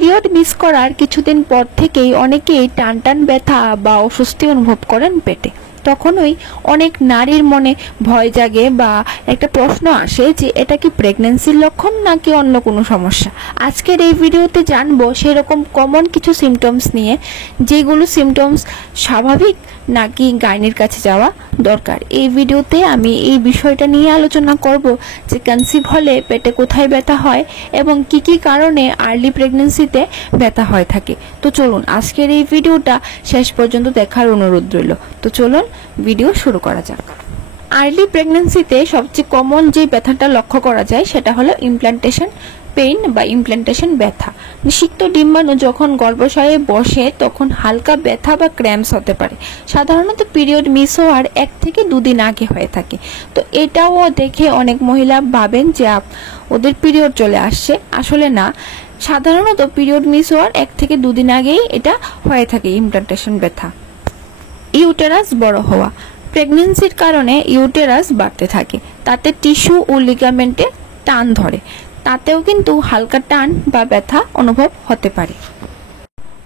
Period miss করার কিছুদিন পর থেকেই অনেকেই টান ব্যথা বা অস্বস্তি অনুভব করেন পেটে। তখনই অনেক নারীর মনে ভয় জাগে বা একটা প্রশ্ন আসে যে এটা কি প্রেগন্যান্সির লক্ষণ নাকি অন্য কোনো সমস্যা। আজকের এই ভিডিওতে জানবো সেরকম কমন কিছু সিমটমস নিয়ে, যেগুলো সিমটমস স্বাভাবিক নাকি গাইনির কাছে যাওয়া দরকার। এই ভিডিওতে আমি এই বিষয়টা নিয়ে আলোচনা করব যে কনসিভ হলে পেটে কোথায় ব্যথা হয় এবং কি কি কারণে আর্লি প্রেগন্যান্সিতে ব্যথা হয়ে থাকে। তো চলুন আজকের এই ভিডিওটা শেষ পর্যন্ত দেখার অনুরোধ রইল। তো চলুন ভিডিও শুরু করা যাক। আর্লি প্রেগন্যান্সিতে সবচেয়ে কমন যে ব্যথাটা লক্ষ্য করা যায় সেটা হলো ইমপ্ল্যান্টেশন পেইন বা ইমপ্ল্যান্টেশন ব্যথা। নিষিক্ত ডিম্বাণু যখন গর্ভাশয়ে বসে তখন হালকা ব্যথা বা ক্র্যাম্পস হতে পারে। সাধারণত পিরিয়ড মিস হওয়ার 1 থেকে 2 দিন আগে হয়ে থাকে। তো এটাও দেখে অনেক মহিলা ভাবেন যে ওদের পিরিয়ড চলে আসছে, আসলে না। সাধারণত পিরিয়ড মিস হওয়ার 1 থেকে 2 দিন আগেই এটা হয়ে থাকে ইমপ্ল্যান্টেশন ব্যথা। ইউটেরাস বড় হওয়া। প্রেগন্যান্সির কারণে ইউটেরাস বাড়তে থাকে, তাতে টিস্যু ও লিগামেন্টে টান ধরে, তাতেও কিন্তু হালকা টান বা ব্যথা অনুভব হতে পারে।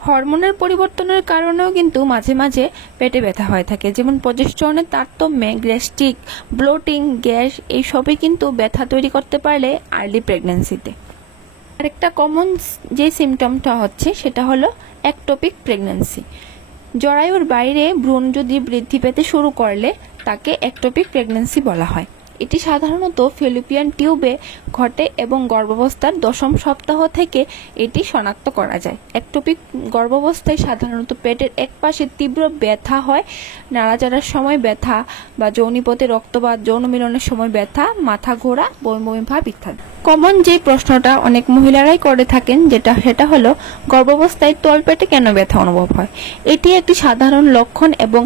হরমোনের পরিবর্তনের কারণেও কিন্তু মাঝে মাঝে পেটে ব্যথা হয়ে থাকে, যেমন প্রজেস্টেরনের তারতম্যে গ্যাস্ট্রিক ব্লোটিং গ্যাস এইসবই কিন্তু ব্যথা তৈরি করতে পারলে আর্লি প্রেগন্যান্সিতে। আরেকটা কমন যে সিমটমটা হচ্ছে সেটা হলো একটোপিক প্রেগন্যান্সি। জরায়ুর বাইরে ভ্রূণ যদি বৃদ্ধি পেতে শুরু করলে তাকে একটোপিক প্রেগন্যান্সি বলা হয়। এটি সাধারণত ফেলোপিয়ান টিউবে ঘটে এবং গর্ভাবস্থার 10ম সপ্তাহ থেকে এটি শনাক্ত করা যায়। একটোপিক গর্ভাবস্থায় সাধারণত পেটের এক পাশে তীব্র ব্যথা হয়, নাড়াচাড়ার সময় ব্যথা বা যৌনিপথে রক্তপাত, যৌন মিলনের সময় ব্যথা, মাথা ঘোরা, বমি ভাব ইত্যাদি। কমন যে প্রশ্নটা অনেক মহিলারাই করে থাকেন সেটা হলো গর্ভাবস্থায় তলপেটে কেন ব্যথা অনুভব হয়। এটি একটি সাধারণ লক্ষণ এবং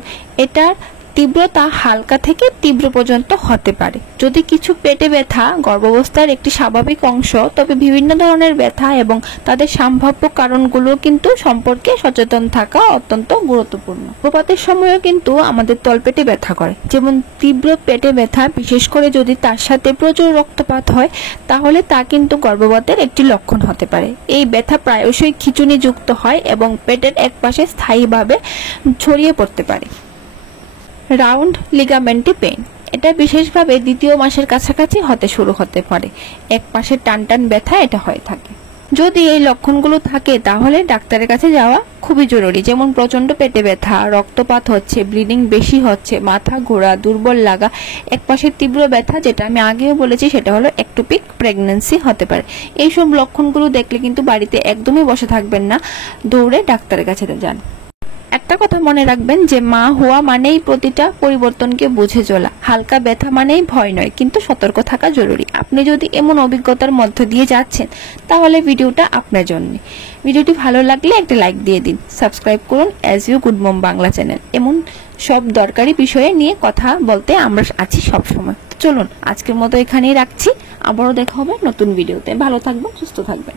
এটার তীব্রতা হালকা থেকে তীব্র পর্যন্ত হতে পারে। যদি কিছু পেটে ব্যথা গর্ভাবস্থার একটি স্বাভাবিক অংশ, তবে বিভিন্ন ধরনের ব্যথা এবং তাদের সম্ভাব্য কারণগুলো কিন্তু সম্পর্কে সচেতন থাকা অত্যন্ত গুরুত্বপূর্ণ। গর্ভপাতের সময়ও কিন্তু আমাদের তলপেটে ব্যথা করে, যেমন তীব্র পেটে ব্যথা, বিশেষ করে যদি তার সাথে প্রচুর রক্তপাত হয়, তাহলে তা কিন্তু গর্ভপাতের একটি লক্ষণ হতে পারে। এই ব্যথা প্রায়শই খিঁচুনি যুক্ত হয় এবং পেটের একপাশে স্থায়ীভাবে ছড়িয়ে পড়তে পারে। রাউন্ড লিগামেন্টি পেইন, এটা বিশেষভাবে 2য় মাসের কাছাকাছি শুরু হতে পারে। এক পাশে টান ব্যথা এটা হয়ে থাকে। যদি এই লক্ষণগুলো থাকে তাহলে ডাক্তারের কাছে যাওয়া খুবই জরুরি, যেমন প্রচন্ড পেটে ব্যথা, রক্তপাত হচ্ছে, ব্লিডিং বেশি হচ্ছে, মাথা ঘোরা, দুর্বল লাগা, এক পাশে তীব্র ব্যথা, যেটা আমি আগেও বলেছি সেটা হলো একটোপিক প্রেগন্যান্সি হতে পারে। এইসব লক্ষণগুলো দেখলে কিন্তু বাড়িতে একদমই বসে থাকবেন না, দৌড়ে ডাক্তারের কাছে যান। একটা কথা মনে রাখবেন যে মা হওয়া মানেই প্রতিটা পরিবর্তনকে বুঝে চলা, হালকা ব্যথা মানেই ভয় নয়, কিন্তু সতর্ক থাকা জরুরি। আপনি যদি এমন অভিজ্ঞতার মধ্য দিয়ে যাচ্ছেন তাহলে ভিডিওটা আপনার জন্য। ভিডিওটি ভালো লাগলে একটা লাইক দিয়ে দিন, সাবস্ক্রাইব করুন as you good mom Bangla channel. এমন সব দরকারি বিষয়ে নিয়ে কথা বলতে আমরা আছি সবসময়। চলুন আজকের মতো এখানেই রাখছি, আবারও দেখা হবে নতুন ভিডিওতে। ভালো থাকবেন, সুস্থ থাকবেন।